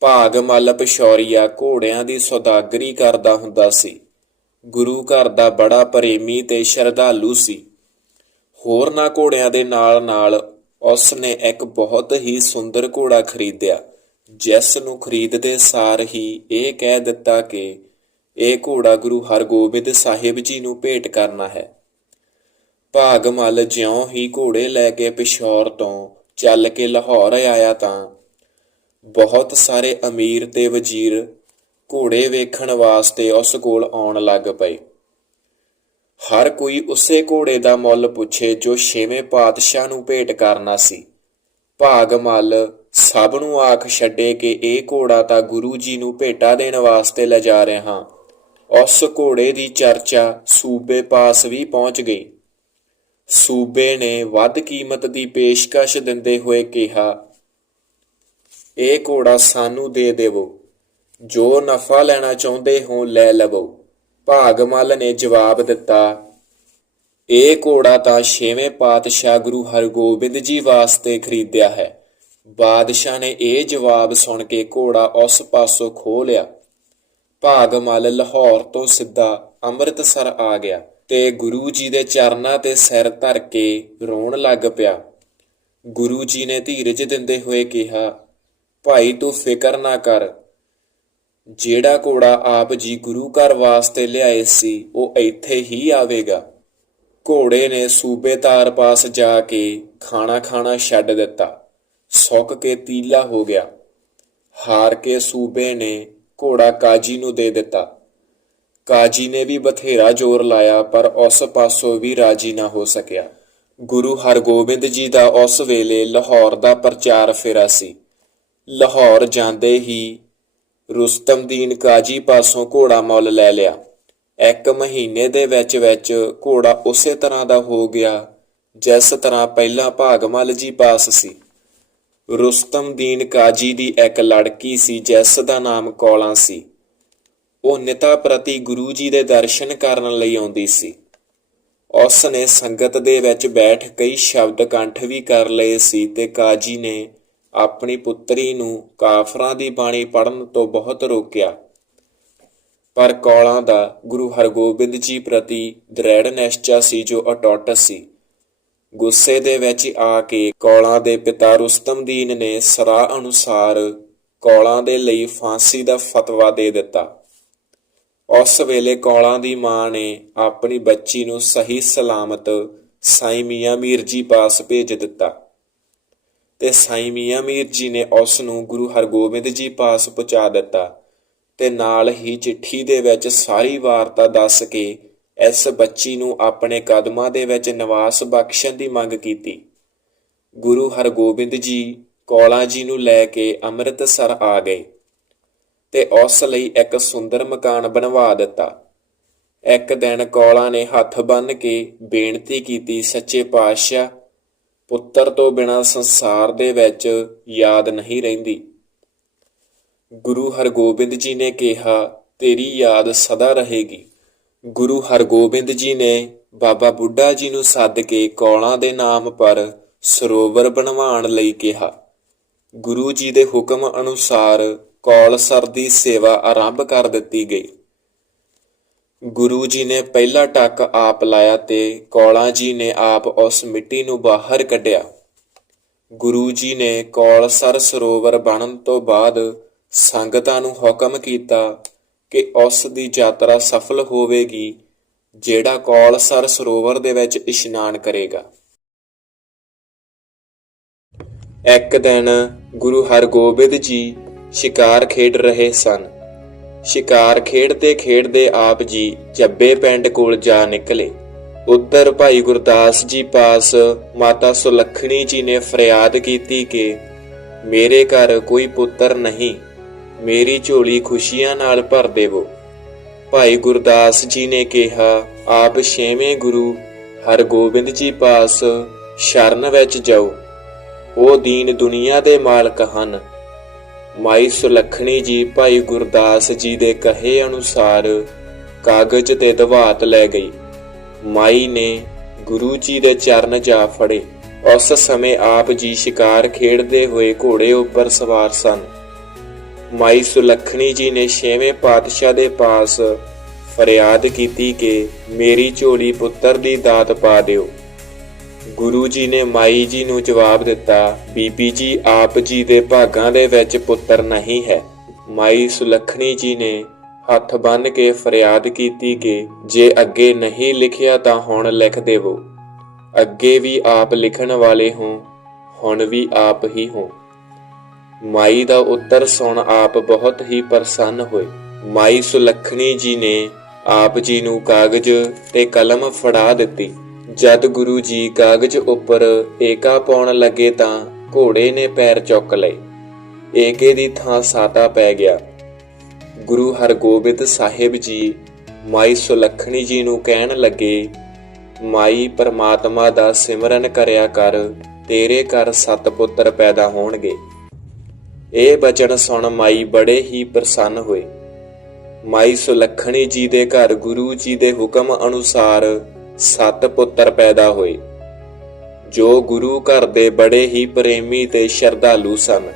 ਭਾਗ ਮੱਲ ਪਿਸ਼ੌਰੀਆ ਘੋੜਿਆਂ ਦੀ ਸੌਦਾਗਰੀ ਕਰਦਾ ਹੁੰਦਾ ਸੀ। ਗੁਰੂ ਘਰ ਦਾ ਬੜਾ ਪ੍ਰੇਮੀ ਤੇ ਸ਼ਰਧਾਲੂ ਸੀ। ਹੋਰਨਾਂ ਘੋੜਿਆਂ ਦੇ ਨਾਲ-ਨਾਲ ਉਸ ਨੇ ਇੱਕ ਬਹੁਤ ਹੀ ਸੁੰਦਰ ਘੋੜਾ ਖਰੀਦਿਆ। ਜਿਸ ਨੂੰ ਖਰੀਦਦੇ ਸਾਰ ਹੀ ਇਹ ਕਹਿ ਦਿੱਤਾ ਕਿ ਇਹ ਘੋੜਾ ਗੁਰੂ ਹਰਗੋਬਿੰਦ ਸਾਹਿਬ ਜੀ ਨੂੰ ਭੇਟ ਕਰਨਾ ਹੈ। ਭਾਗਮਲ ਜਿਉਂ ਹੀ ਘੋੜੇ ਲੈ ਕੇ ਪਿਸ਼ੌਰ ਤੋਂ ਚੱਲ ਕੇ ਲਾਹੌਰ ਆਇਆ ਤਾਂ ਬਹੁਤ ਸਾਰੇ ਅਮੀਰ ਤੇ ਵਜ਼ੀਰ ਘੋੜੇ ਵੇਖਣ ਵਾਸਤੇ ਉਸ ਕੋਲ ਆਉਣ ਲੱਗ ਪਏ। ਹਰ ਕੋਈ ਉਸੇ ਘੋੜੇ ਦਾ ਮੁੱਲ ਪੁੱਛੇ ਜੋ ਛੇਵੇਂ ਪਾਤਸ਼ਾਹ ਨੂੰ ਭੇਟ ਕਰਨਾ ਸੀ। ਭਾਗ ਮੱਲ ਸਭ ਨੂੰ ਆਖ ਛੱਡੇ ਕਿ ਇਹ ਘੋੜਾ ਤਾਂ ਗੁਰੂ ਜੀ ਨੂੰ ਭੇਟਾ ਦੇਣ ਵਾਸਤੇ ਲਿਜਾ ਰਿਹਾ। ਹਾਂ ਉਸ ਘੋੜੇ ਦੀ ਚਰਚਾ ਸੂਬੇ ਪਾਸ ਵੀ ਪਹੁੰਚ ਗਈ। ਸੂਬੇ ਨੇ ਵੱਧ ਕੀਮਤ ਦੀ ਪੇਸ਼ਕਸ਼ ਦਿੰਦੇ ਹੋਏ ਕਿਹਾ ਇਹ ਘੋੜਾ ਸਾਨੂੰ ਦੇ ਦੇਵੋ। ਜੋ ਨਫਾ ਲੈਣਾ ਚਾਹੁੰਦੇ ਹੋ ਲੈ ਲਵੋ। ਭਾਗਮਲ ਨੇ ਜਵਾਬ ਦਿੱਤਾ, ਇਹ ਘੋੜਾ ਤਾਂ ਛੇਵੇਂ ਪਾਤਸ਼ਾਹ ਗੁਰੂ ਹਰਗੋਬਿੰਦ ਜੀ ਵਾਸਤੇ ਖਰੀਦਿਆ ਹੈ। ਬਾਦਸ਼ਾਹ ਨੇ ਇਹ ਜਵਾਬ ਸੁਣ ਕੇ ਘੋੜਾ ਉਸ ਪਾਸੋਂ ਖੋਹ ਲਿਆ। ਭਾਗਮਲ ਲਾਹੌਰ ਤੋਂ ਸਿੱਧਾ ਅੰਮ੍ਰਿਤਸਰ ਆ ਗਿਆ ਤੇ ਗੁਰੂ ਜੀ ਦੇ ਚਰਨਾਂ ਤੇ ਸਿਰ ਧਰ ਕੇ ਰੋਣ ਲੱਗ ਪਿਆ। ਗੁਰੂ ਜੀ ਨੇ ਧੀਰਜ ਦਿੰਦੇ ਹੋਏ ਕਿਹਾ ਭਾਈ ਤੂੰ ਫਿਕਰ ਨਾ ਕਰ। ਜਿਹੜਾ ਘੋੜਾ ਆਪ ਜੀ ਗੁਰੂ ਘਰ ਵਾਸਤੇ ਲਿਆਏ ਸੀ, ਉਹ ਇੱਥੇ ਹੀ ਆਵੇਗਾ। ਘੋੜੇ ਨੇ ਸੂਬੇਦਾਰ ਪਾਸ ਜਾ ਕੇ ਖਾਣਾ ਖਾਣਾ ਛੱਡ ਦਿੱਤਾ। ਸੁੱਕ ਕੇ ਤੀਲਾ ਹੋ ਗਿਆ। ਹਾਰ ਕੇ ਸੂਬੇ ਨੇ ਘੋੜਾ ਕਾਜੀ ਨੂੰ ਦੇ ਦਿੱਤਾ। ਕਾਜੀ ਨੇ ਵੀ ਬਥੇਰਾ ਜ਼ੋਰ ਲਾਇਆ, ਪਰ ਉਸ ਪਾਸੋਂ ਵੀ ਰਾਜੀ ਨਾ ਹੋ ਸਕਿਆ। ਗੁਰੂ ਹਰਗੋਬਿੰਦ ਜੀ ਦਾ ਉਸ ਵੇਲੇ ਲਾਹੌਰ ਦਾ ਪ੍ਰਚਾਰ ਫੇਰਾ ਸੀ। ਲਾਹੌਰ ਜਾਂਦੇ ਹੀ ਰੁਸਤਮਦੀਨ ਕਾਜੀ ਪਾਸੋਂ ਘੋੜਾ ਮੁੱਲ ਲੈ ਲਿਆ। ਇੱਕ ਮਹੀਨੇ ਦੇ ਵਿੱਚ ਵਿੱਚ ਘੋੜਾ ਉਸੇ ਤਰ੍ਹਾਂ ਦਾ ਹੋ ਗਿਆ ਜਿਸ ਤਰ੍ਹਾਂ ਪਹਿਲਾਂ ਭਾਗਮਲ ਜੀ ਪਾਸ ਸੀ। ਰੁਸਤਮਦੀਨ ਕਾਜੀ ਦੀ ਇੱਕ ਲੜਕੀ ਸੀ ਜਿਸ ਦਾ ਨਾਮ ਕੌਲਾ ਸੀ। ਉਹ ਨਿਤਾ ਪ੍ਰਤੀ ਗੁਰੂ ਜੀ ਦੇ ਦਰਸ਼ਨ ਕਰਨ ਲਈ ਆਉਂਦੀ ਸੀ। ਉਸ ਨੇ ਸੰਗਤ ਦੇ ਵਿੱਚ ਬੈਠ ਕਈ ਸ਼ਬਦ ਕੰਠ ਵੀ ਕਰ ਲਏ ਸੀ ਤੇ ਕਾਜੀ ਨੇ ਆਪਣੀ ਪੁੱਤਰੀ ਨੂੰ ਕਾਫਰਾਂ ਦੀ ਬਾਣੀ ਪੜਨ ਤੋਂ ਬਹੁਤ ਰੋਕਿਆ। ਪਰ ਕੌਲਾਂ ਦਾ ਗੁਰੂ ਹਰਗੋਬਿੰਦ ਜੀ ਪ੍ਰਤੀ ਦ੍ਰਿੜ ਨਿਸ਼ਚਾ ਸੀ ਜੋ ਅਟੁੱਟ ਸੀ। ਗੁੱਸੇ ਦੇ ਵਿੱਚ ਆ ਕੇ ਕੌਲਾਂ ਦੇ ਪਿਤਾ ਰੁਸਤਮਦੀਨ ਨੇ ਸਰਾਹ ਅਨੁਸਾਰ ਕੌਲਾਂ ਦੇ ਲਈ ਫਾਂਸੀ ਦਾ ਫਤਵਾ ਦੇ ਦਿੱਤਾ। ਉਸ ਵੇਲੇ ਕੌਲਾਂ ਦੀ ਮਾਂ ਨੇ ਆਪਣੀ ਬੱਚੀ ਨੂੰ ਸਹੀ ਸਲਾਮਤ ਸਾਈਂ ਮੀਆਂ ਮੀਰ ਜੀ ਪਾਸ ਭੇਜ ਦਿੱਤਾ। ਤੇ ਸਾਈ ਮੀਆਂ ਮੀਰ ਜੀ ਨੇ ਉਸ ਨੂੰ ਗੁਰੂ ਹਰਗੋਬਿੰਦ ਜੀ ਪਾਸ ਪਹੁੰਚਾ ਦਿੱਤਾ ਤੇ ਨਾਲ ਹੀ ਚਿੱਠੀ ਦੇ ਵਿੱਚ ਸਾਰੀ ਵਾਰਤਾ ਦੱਸ ਕੇ ਇਸ ਬੱਚੀ ਨੂੰ ਆਪਣੇ ਕਦਮਾਂ ਦੇ ਵਿੱਚ ਨਿਵਾਸ ਬਖਸ਼ਣ ਦੀ ਮੰਗ ਕੀਤੀ। ਗੁਰੂ ਹਰਗੋਬਿੰਦ ਜੀ ਕੌਲਾ ਜੀ ਨੂੰ ਲੈ ਕੇ ਅੰਮ੍ਰਿਤਸਰ ਆ ਗਏ ਤੇ ਉਸ ਲਈ ਇੱਕ ਸੁੰਦਰ ਮਕਾਨ ਬਣਵਾ ਦਿੱਤਾ। ਇੱਕ ਦਿਨ ਕੌਲਾ ਨੇ ਹੱਥ ਬੰਨ੍ਹ ਕੇ ਬੇਨਤੀ ਕੀਤੀ, ਸੱਚੇ ਪਾਤਸ਼ਾਹ ਪੁੱਤਰ ਤੋਂ ਬਿਨਾ ਸੰਸਾਰ ਦੇ ਵਿੱਚ ਯਾਦ ਨਹੀਂ ਰਹਿੰਦੀ। ਗੁਰੂ ਹਰਗੋਬਿੰਦ ਜੀ ਨੇ ਕਿਹਾ, ਤੇਰੀ ਯਾਦ ਸਦਾ ਰਹੇਗੀ। ਗੁਰੂ ਹਰਗੋਬਿੰਦ ਜੀ ਨੇ ਬਾਬਾ ਬੁੱਢਾ ਜੀ ਨੂੰ ਸੱਦ ਕੇ ਕੌਲਾਂ ਦੇ ਨਾਮ ਪਰ ਸਰੋਵਰ ਬਣਵਾਉਣ ਲਈ ਕਿਹਾ। ਗੁਰੂ ਜੀ ਦੇ ਹੁਕਮ ਅਨੁਸਾਰ ਕੌਲਸਰ ਦੀ ਸੇਵਾ ਆਰੰਭ ਕਰ ਦਿੱਤੀ ਗਈ। ਗੁਰੂ ਜੀ ਨੇ ਪਹਿਲਾ ਟੱਕ ਆਪ ਲਾਇਆ ਤੇ ਕੌਲਾ ਜੀ ਨੇ ਆਪ ਉਸ ਮਿੱਟੀ ਨੂੰ ਬਾਹਰ ਕੱਢਿਆ। ਗੁਰੂ ਜੀ ਨੇ ਕੌਲਸਰ ਸਰੋਵਰ ਬਣਨ ਤੋਂ ਬਾਅਦ ਸੰਗਤਾਂ ਨੂੰ ਹੁਕਮ ਕੀਤਾ ਕਿ ਉਸ ਦੀ ਯਾਤਰਾ ਸਫਲ ਹੋਵੇਗੀ, ਜਿਹੜਾ ਕੌਲਸਰ ਸਰੋਵਰ ਦੇ ਵਿੱਚ ਇਸ਼ਨਾਨ ਕਰੇਗਾ। ਇੱਕ ਦਿਨ ਗੁਰੂ ਹਰਗੋਬਿੰਦ ਜੀ ਸ਼ਿਕਾਰ ਖੇਡ ਰਹੇ ਸਨ। ਸ਼ਿਕਾਰ ਖੇਡਦੇ ਖੇਡਦੇ ਆਪ ਜੀ ਜੱਬੇ ਪਿੰਡ ਕੋਲ ਜਾ ਨਿਕਲੇ। ਉੱਧਰ ਭਾਈ ਗੁਰਦਾਸ ਜੀ ਪਾਸ ਮਾਤਾ ਸੁਲੱਖਣੀ ਜੀ ਨੇ ਫਰਿਆਦ ਕੀਤੀ ਕਿ ਮੇਰੇ ਘਰ ਕੋਈ ਪੁੱਤਰ ਨਹੀਂ, ਮੇਰੀ ਝੋਲੀ ਖੁਸ਼ੀਆਂ ਨਾਲ ਭਰ ਦੇਵੋ। ਭਾਈ ਗੁਰਦਾਸ ਜੀ ਨੇ ਕਿਹਾ, ਆਪ ਛੇਵੇਂ ਗੁਰੂ ਹਰਗੋਬਿੰਦ ਜੀ ਪਾਸ ਸ਼ਰਨ ਵਿੱਚ ਜਾਓ। ਉਹ ਦੀਨ ਦੁਨੀਆ ਦੇ ਮਾਲਕ ਹਨ। ਮਾਈ ਸੁਲੱਖਣੀ ਜੀ ਭਾਈ ਗੁਰਦਾਸ ਜੀ ਦੇ ਕਹੇ ਅਨੁਸਾਰ ਕਾਗਜ਼ ਤੇ ਦਵਾਤ ਲੈ ਗਈ। ਮਾਈ ਨੇ ਗੁਰੂ ਜੀ ਦੇ ਚਰਨ ਜਾ ਫੜੇ। ਉਸ ਸਮੇਂ ਆਪ ਜੀ ਸ਼ਿਕਾਰ ਖੇਡਦੇ ਹੋਏ ਘੋੜੇ ਉੱਪਰ ਸਵਾਰ ਸਨ। ਮਾਈ ਸੁਲੱਖਣੀ ਜੀ ਨੇ ਛੇਵੇਂ ਪਾਤਸ਼ਾਹ ਦੇ ਪਾਸ ਫਰਿਆਦ ਕੀਤੀ ਕਿ ਮੇਰੀ ਝੋਲੀ ਪੁੱਤਰ ਦੀ ਦਾਤ ਪਾ ਦਿਓ। ਗੁਰੂ ਜੀ ਨੇ ਮਾਈ ਜੀ ਨੂੰ ਜਵਾਬ ਦਿੱਤਾ, ਬੀਬੀ ਜੀ, ਆਪ ਜੀ ਦੇ ਭਾਗਾਂ ਦੇ ਵਿੱਚ ਪੁੱਤਰ ਨਹੀਂ ਹੈ। ਮਾਈ ਸੁਲੱਖਣੀ ਜੀ ਨੇ ਹੱਥ ਬੰਨ ਕੇ ਫਰਿਆਦ ਕੀਤੀ ਕਿ ਜੇ ਅੱਗੇ ਨਹੀਂ ਲਿਖਿਆ ਤਾਂ ਹੁਣ ਲਿਖ ਦੇਵੋ। ਅੱਗੇ ਵੀ ਆਪ ਲਿਖਣ ਵਾਲੇ ਹੋ, ਹੁਣ ਵੀ ਆਪ ਹੀ ਹੋ। ਮਾਈ ਦਾ ਉੱਤਰ ਸੁਣ ਆਪ ਬਹੁਤ ਹੀ ਪ੍ਰਸੰਨ ਹੋਏ। ਮਾਈ ਸੁਲੱਖਣੀ ਜੀ ਨੇ ਆਪ ਜੀ ਨੂੰ ਕਾਗਜ਼ ਤੇ ਕਲਮ ਫੜਾ ਦਿੱਤੀ। ਜਦ ਗੁਰੂ ਜੀ ਕਾਗਜ਼ ਉੱਪਰ ਏਕਾ ਪਾਉਣ ਲੱਗੇ ਤਾਂ ਘੋੜੇ ਨੇ ਪੈਰ ਚੁੱਕ ਲਏ। ਏਕੇ ਦੀ ਥਾਂ ਸਾਤਾ ਪੈ ਗਿਆ। ਗੁਰੂ ਹਰਗੋਬਿੰਦ ਸਾਹਿਬ ਜੀ ਮਾਈ ਸੁਲੱਖਣੀ ਜੀ ਨੂੰ ਕਹਿਣ ਲੱਗੇ, ਮਾਈ ਪਰਮਾਤਮਾ ਦਾ ਸਿਮਰਨ ਕਰਿਆ ਕਰ, ਤੇਰੇ ਘਰ ਸੱਤ ਪੁੱਤਰ ਪੈਦਾ ਹੋਣਗੇ। ਇਹ ਬਚਨ ਸੁਣ ਮਾਈ ਬੜੇ ਹੀ ਪ੍ਰਸੰਨ ਹੋਏ। ਮਾਈ ਸੁਲੱਖਣੀ ਜੀ ਦੇ ਘਰ ਗੁਰੂ ਜੀ ਦੇ ਹੁਕਮ ਅਨੁਸਾਰ ਸੱਤ ਪੁੱਤਰ ਪੈਦਾ ਹੋਏ ਜੋ ਗੁਰੂ ਘਰ ਦੇ ਬੜੇ ਹੀ ਪ੍ਰੇਮੀ ਤੇ ਸ਼ਰਧਾਲੂ ਸਨ।